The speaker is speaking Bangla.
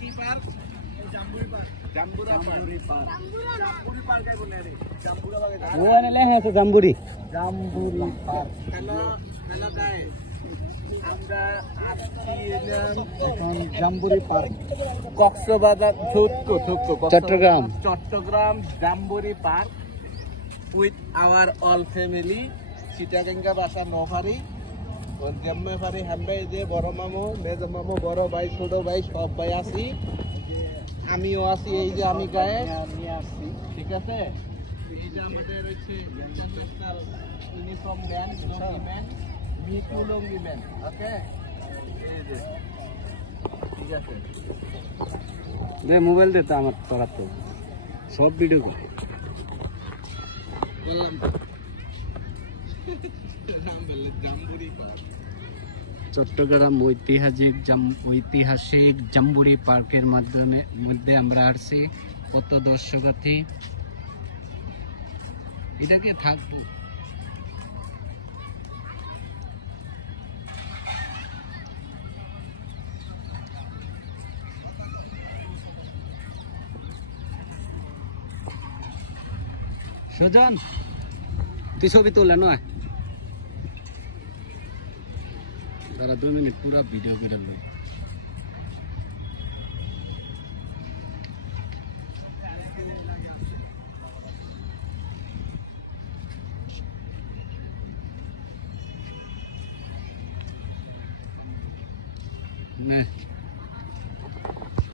কি park? Jamburi park. Jambura park. Jamburi park এ বলে রে। জাম্বুরা বাগে। ওখানে লেখা আছে Jamburi. Jamburi park. Hello hello guys. আমরা আছি এখন Jamburi park. Cox's Bazar Chattogram Jamburi park with our all family. চিটাগাঙ্গা বাসা নোভারি জম্মে ফারি হামবে যে বড় মামু মেজো মামু বড় ভাই ছোট ভাই সব ভাই আছি আমিও আছি এই যে আমি গায়ে আমি আছি ঠিক আছে এই যে আমাদের হচ্ছে ইন্টারন্যাশনাল ইউনিফর্ম ম্যান ম্যান মিটু লঙ্গি ম্যান ওকে এই যে ঠিক আছে দে মোবাইল দে তো আমার তোরা তো সব ভিডিও কর বললাম নাম বললে জাম্বুরি পার্ক চট্টগ্রাম ঐতিহাসিক জাম্বুরি পার্কের মধ্যে আমরা আসছি কত দর্শনার্থী এটাকে থাকবো সজন তুই ছবি তোলে নয় তারা 2 মিনিট পুরা ভিডিও করে লই না